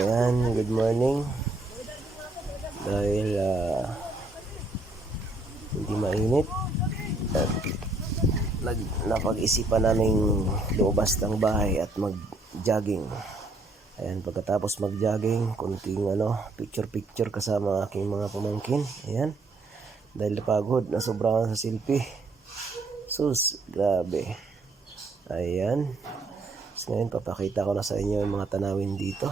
Ayan, good morning. Dahil hindi mainit at napag-isipan naming lumabas ng bahay at mag-jogging. Ayan, pagkatapos mag-jogging, kunting picture-picture kasama aking mga pamangkin. Ayan, dahil napagod na sobrang sa selfie. Sus, grabe. Ayan. So, ngayon papakita ko na sa inyo yung mga tanawin dito.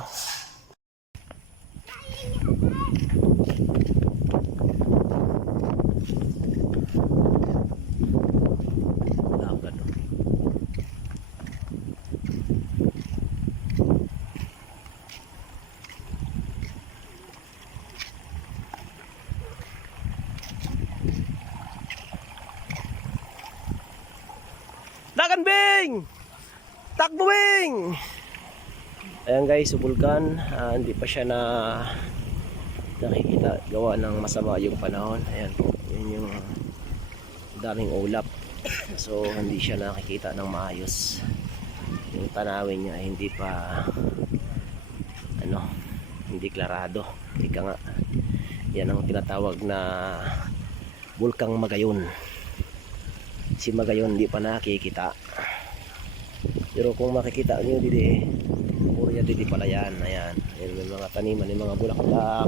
Dagan Bing! Takbo Bing! Ayan guys, subulkan. Hindi pa siya nakikita. Gawa ng masama yung panahon. Ayan po, yun yung daming ulap. So hindi siya nakikita ng maayos. Yung tanawin niya hindi pa hindi klarado. Ika nga, yan ang tinatawag na Bulkang Magayon. Si Magayon hindi pa nakikita. Pero kung makikita niyo didi, purya didi pala yan. Ayan, may mga taniman, may mga bulaklak.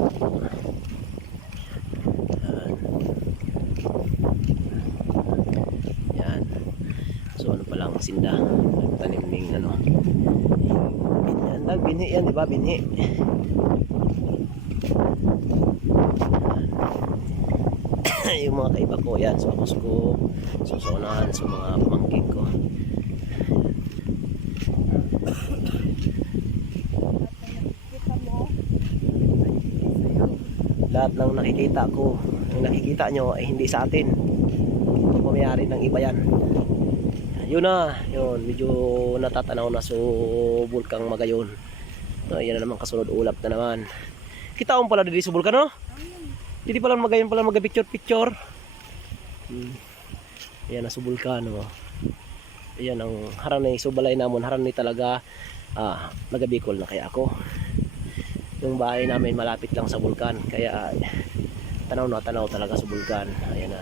Yan. So ano palang sinda, tanim ning binhi yan, di ba? Binhi. Yung mga kaiba ko yan, so ako susunahan sa mga pamangkin ko. Lahat ng nakikita ko, yung nakikita nyo ay hindi sa atin, hindi pumayari ng iba yan. Yun na, yun, medyo natatanaw na so Bulkang Magayon. Yan na naman, kasunod ulap na naman. Kita mo pala dito sa Bulkan, no? Hindi pala magayon pala mag-picture-picture. Ayan na sa Bulkan, no? Ayan ang haranay, so balay namon, haranay talaga. Nagabikol na kaya ako. Yung bahay namin malapit lang sa Bulkan, kaya tanaw na tanaw talaga sa Bulkan. Ayan na.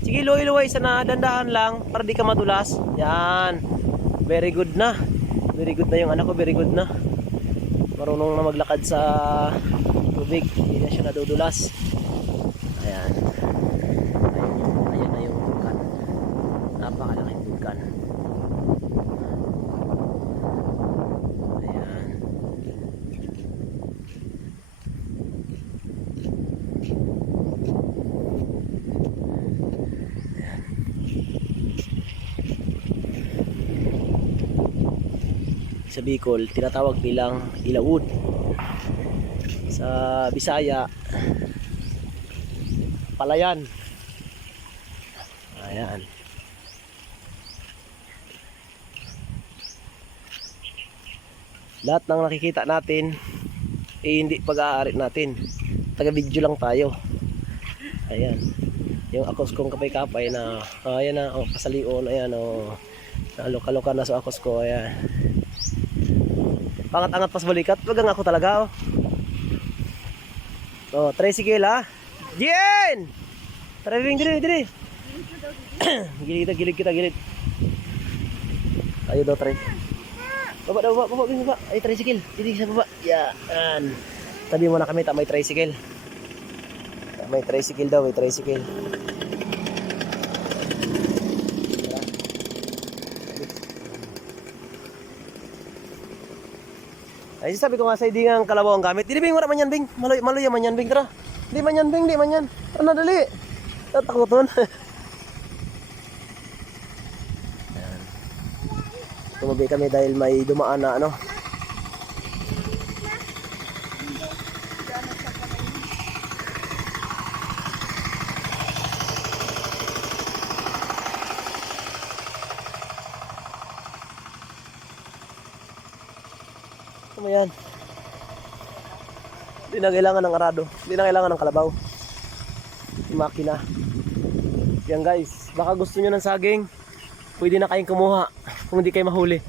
Sige, luwi-luwi, sana dandahan lang para di ka madulas. Yan. Very good na. Very good na yung anak ko, very good na. Marunong na maglakad sa tubig, hindi na siya nadudulas. Ayan. Ayan na yung Bulkan. Napakalaking Bulkan. Ayan. Sa Bicol, tinatawag bilang Ilawud. Sa Bisaya, Palayan. Ayan. Lahat ng nakikita natin hindi pag-aari natin. Taga-video lang tayo. Ayan. Yung akos kong kapay-kapay na ayan na, pasalion, ayan naloka-loka na sa akos ko, ayan. Pangat-angat pas balikat, wagang ako talaga, tricycle Jen! Tara ring dire. Gilid kita. Ayo daw try. Baba. Ay tricycle, dito sa baba. Yan. Tabi mo na kami, may tricycle. May tricycle daw, may tricycle. Ay, sabi ko nga sa hindi nga kalabaw ang gamit. Hindi Bing, wala man yan Bing. Maluya man yan Bing, tara. Hindi man yan Bing, di man yan. Tara na, dali. Tatakuton. Ayan. Tumabi kami dahil may dumaan na yan. Hindi na kailangan ng arado, hindi na kailangan ng kalabaw, yung makina. Yan guys, baka gusto nyo ng saging, pwede na kayong kumuha kung hindi kayo mahuli.